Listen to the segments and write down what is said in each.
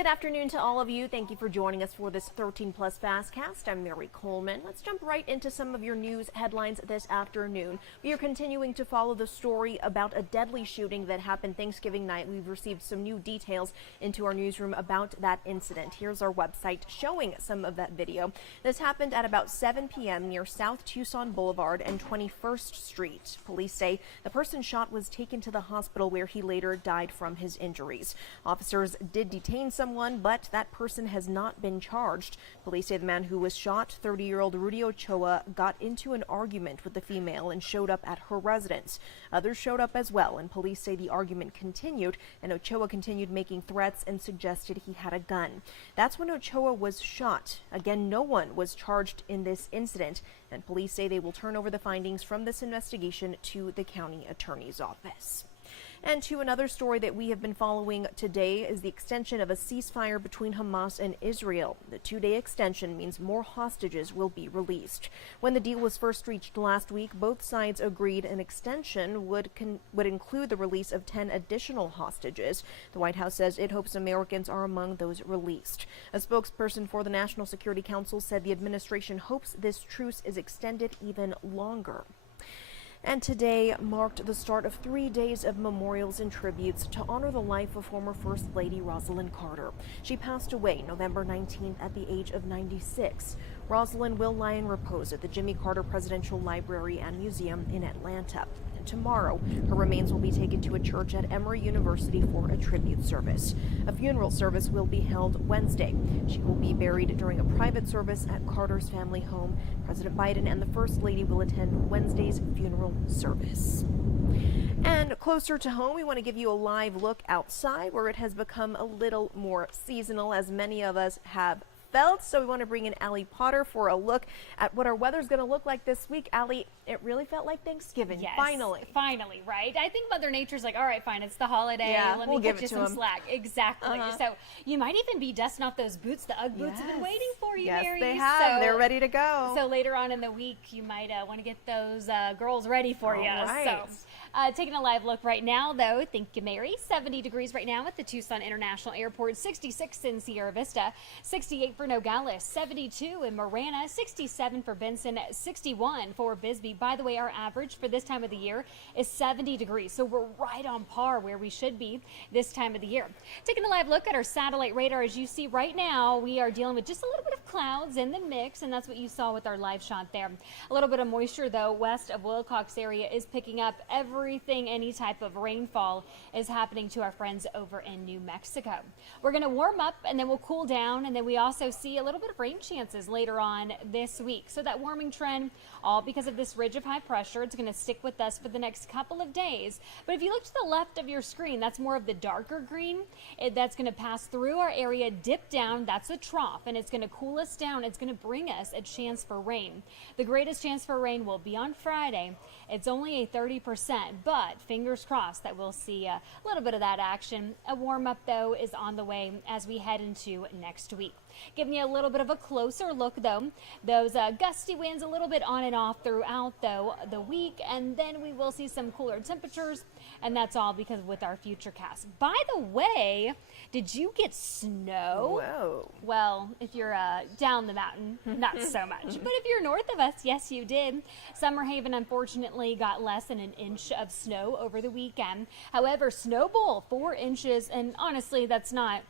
Good afternoon to all of you. Thank you for joining us for this 13 Plus FastCast. I'm Mary Coleman. Let's jump right into some of your news headlines this afternoon. We are continuing to follow the story about a deadly shooting that happened Thanksgiving night. We've received some new details into our newsroom about that incident. Here's our website showing some of that video. This happened at about 7 p.m. near South Tucson Boulevard and 21st Street. Police say the person shot was taken to the hospital where he later died from his injuries. Officers did detain someone, but that person has not been charged. Police say the man who was shot, 30-year-old Rudy Ochoa, got into an argument with the female and showed up at her residence. Others showed up as well, and police say the argument continued, and Ochoa continued making threats and suggested he had a gun. That's when Ochoa was shot. Again, no one was charged in this incident, and police say they will turn over the findings from this investigation to the county attorney's office. And to another story that we have been following today is the extension of a ceasefire between Hamas and Israel. The two-day extension means more hostages will be released. When the deal was first reached last week, both sides agreed an extension would include the release of 10 additional hostages. The White House says it hopes Americans are among those released. A spokesperson for the National Security Council said the administration hopes this truce is extended even longer. And today marked the start of 3 days of memorials and tributes to honor the life of former First Lady Rosalind Carter. She passed away November 19th at the age of 96. Rosalind will lie in repose at the Jimmy Carter Presidential Library and Museum in Atlanta. And tomorrow, her remains will be taken to a church at Emory University for a tribute service. A funeral service will be held Wednesday. She will be buried during a private service at Carter's family home. President Biden and the First Lady will attend Wednesday's funeral service. And closer to home, we want to give you a live look outside where it has become a little more seasonal, as many of us have felt. So we want to bring in Allie Potter for a look at what our weather's going to look like this week. Allie, it really felt like Thanksgiving. Yes, finally, right? I think Mother Nature's like, all right, fine, it's the holiday. Yeah, Let we'll me give get it you to some slack. Exactly. So you might even be dusting off those boots. The Ugg boots have been waiting for you, yes, Mary. They have. So, they're ready to go. So later on in the week, you might want to get those girls ready for you. Right. So taking a live look right now, though. Thank you, Mary. 70 degrees right now at the Tucson International Airport, 66 in Sierra Vista, 68 for Nogales, 72 in Marana, 67 for Benson, 61 for Bisbee. By the way, our average for this time of the year is 70 degrees, so we're right on par where we should be this time of the year. Taking a live look at our satellite radar, as you see right now, we are dealing with just a little bit of clouds in the mix, and that's what you saw with our live shot there. A little bit of moisture, though, west of Wilcox area is picking up. Everything, any type of rainfall is happening to our friends over in New Mexico. We're going to warm up and then we'll cool down, and then we also see a little bit of rain chances later on this week. So that warming trend, all because of this ridge of high pressure, it's going to stick with us for the next couple of days. But if you look to the left of your screen, that's more of the darker green. That's going to pass through our area, dip down. That's a trough, and it's going to cool us down. It's going to bring us a chance for rain. The greatest chance for rain will be on Friday. It's only a 30%, but fingers crossed that we'll see a little bit of that action. A warm up, though, is on the way as we head into next week. Giving you a little bit of a closer look, though. Those gusty winds a little bit on and off throughout, though, the week, and then we will see some cooler temperatures, and that's all because with our future cast. By the way, did you get snow? Whoa. Well, if you're down the mountain, not so much. But if you're north of us, yes, you did. Summer Haven, unfortunately, got less than an inch of snow over the weekend. However, Snowbowl, 4 inches, and honestly, that's not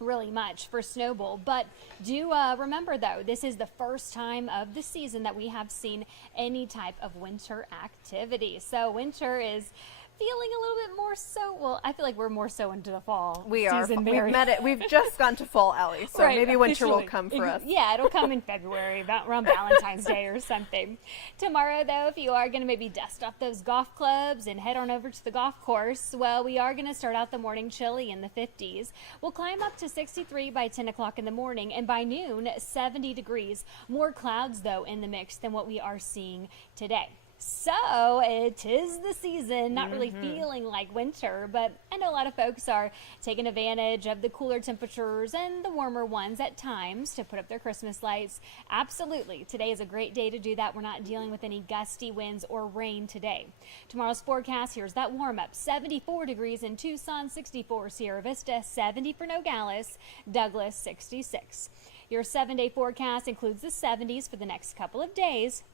really much for Snowbowl, but do remember, though, this is the first time of the season that we have seen any type of winter activity. So winter is feeling a little bit more so, well, I feel like we're more so into the fall season. We've met it. We've just gone to fall, Allie, so right, maybe winter will come for us. Yeah, it'll come in February, about around Valentine's Day or something. Tomorrow, though, if you are going to maybe dust off those golf clubs and head on over to the golf course, well, we are going to start out the morning chilly in the 50s. We'll climb up to 63 by 10 o'clock in the morning, and by noon, 70 degrees. More clouds, though, in the mix than what we are seeing today. So it is the season, not really feeling like winter, but I know a lot of folks are taking advantage of the cooler temperatures and the warmer ones at times to put up their Christmas lights. Absolutely. Today is a great day to do that. We're not dealing with any gusty winds or rain today. Tomorrow's forecast, here's that warm up. 74 degrees in Tucson, 64 Sierra Vista, 70 for Nogales, Douglas 66. Your 7-day forecast includes the 70s for the next couple of days.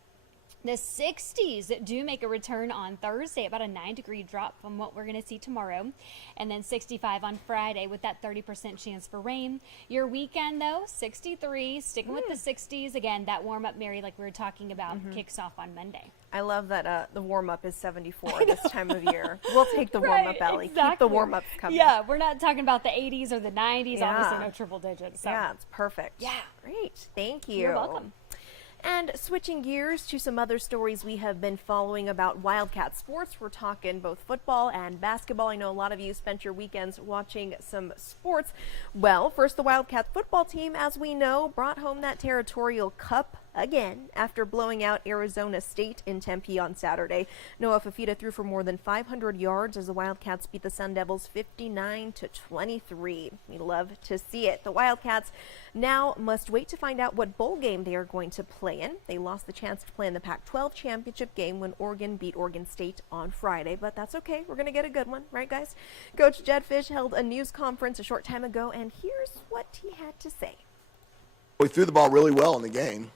The 60s do make a return on Thursday, about a 9-degree drop from what we're going to see tomorrow. And then 65 on Friday with that 30% chance for rain. Your weekend, though, 63, sticking with the 60s. Again, that warm-up, Mary, like we were talking about, kicks off on Monday. I love that the warm-up is 74 this time of year. We'll take the warm-up, Allie. Exactly. Keep the warm-ups coming. Yeah, we're not talking about the 80s or the 90s, Yeah. obviously no triple digits. So. Yeah, it's perfect. Yeah. Great. Thank you. You're welcome. And switching gears to some other stories we have been following about Wildcat sports. We're talking both football and basketball. I know a lot of you spent your weekends watching some sports. Well, first, the Wildcat football team, as we know, brought home that Territorial Cup again after blowing out Arizona State in Tempe on Saturday. Noah Fafita threw for more than 500 yards as the Wildcats beat the Sun Devils 59-23. We love to see it. The Wildcats now must wait to find out what bowl game they are going to play in. They lost the chance to play in the Pac-12 championship game when Oregon beat Oregon State on Friday, but that's okay. We're going to get a good one, right, guys? Coach Jedd Fisch held a news conference a short time ago, and here's what he had to say. We threw the ball really well in the game.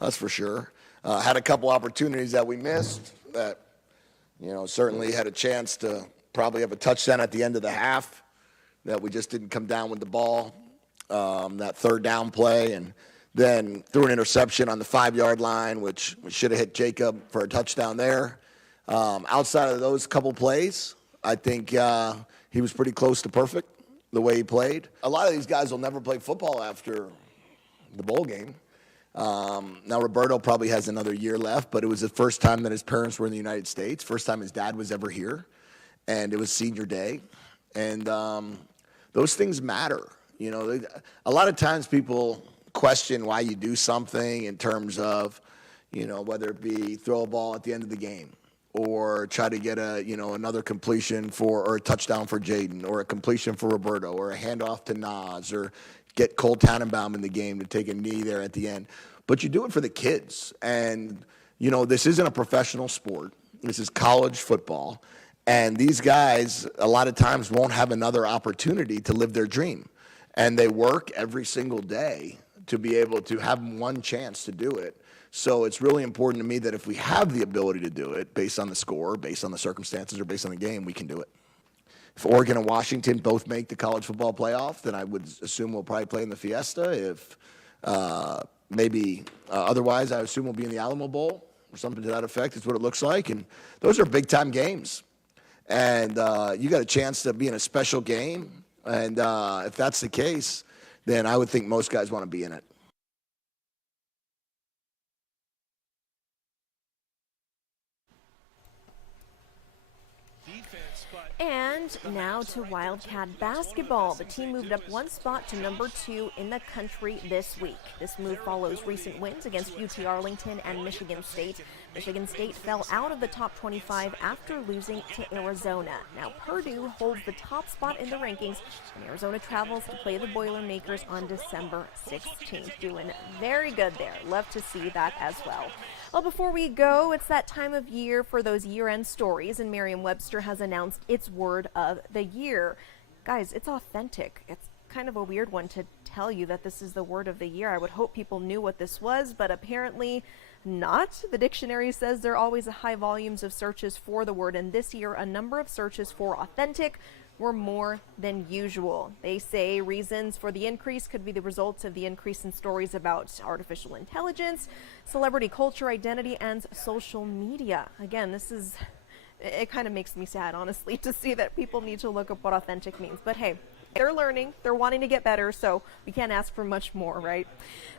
That's for sure. Had a couple opportunities that we missed that, certainly had a chance to probably have a touchdown at the end of the half that we just didn't come down with the ball, that third down play, and then threw an interception on the 5-yard line, which we should have hit Jacob for a touchdown there. Outside of those couple plays, I think he was pretty close to perfect the way he played. A lot of these guys will never play football after the bowl game. Now Roberto probably has another year left, but it was the first time that his parents were in the United States, first time his dad was ever here, and it was senior day. And those things matter. A lot of times people question why you do something in terms of, whether it be throw a ball at the end of the game or try to get another completion or a touchdown for Jaden or a completion for Roberto or a handoff to Nas or get Cole Tannenbaum in the game to take a knee there at the end. But you do it for the kids. And, this isn't a professional sport. This is college football. And these guys, a lot of times, won't have another opportunity to live their dream. And they work every single day to be able to have one chance to do it. So it's really important to me that if we have the ability to do it, based on the score, based on the circumstances, or based on the game, we can do it. If Oregon and Washington both make the college football playoff, then I would assume we'll probably play in the Fiesta. If otherwise, I assume we'll be in the Alamo Bowl or something to that effect. Is what it looks like. And those are big-time games. And you got a chance to be in a special game. And if that's the case, then I would think most guys want to be in it. And now to Wildcat basketball. The team moved up one spot to number 2 in the country this week. This move follows recent wins against UT Arlington and Michigan State. Michigan State fell out of the top 25 after losing to Arizona. Now Purdue holds the top spot in the rankings, and Arizona travels to play the Boilermakers on December 16th. Doing very good there. Love to see that as well. Well, before we go, it's that time of year for those year-end stories, and Merriam-Webster has announced its word of the year. Guys, it's authentic. It's kind of a weird one to tell you that this is the word of the year. I would hope people knew what this was, but apparently not. The dictionary says there are always high volumes of searches for the word, and this year a number of searches for authentic were more than usual. They say reasons for the increase could be the results of the increase in stories about artificial intelligence, celebrity culture, identity, and social media. Again, it kind of makes me sad, honestly, to see that people need to look up what authentic means. But hey, they're learning, they're wanting to get better, so we can't ask for much more, right?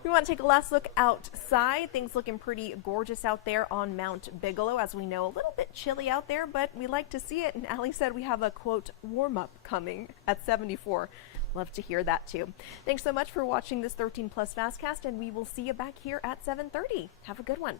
We want to take a last look outside. Things looking pretty gorgeous out there on Mount Bigelow. As we know, a little bit chilly out there, but we like to see it. And Allie said we have a, quote, warm-up coming at 74. Love to hear that, too. Thanks so much for watching this 13 Plus FastCast, and we will see you back here at 7:30. Have a good one.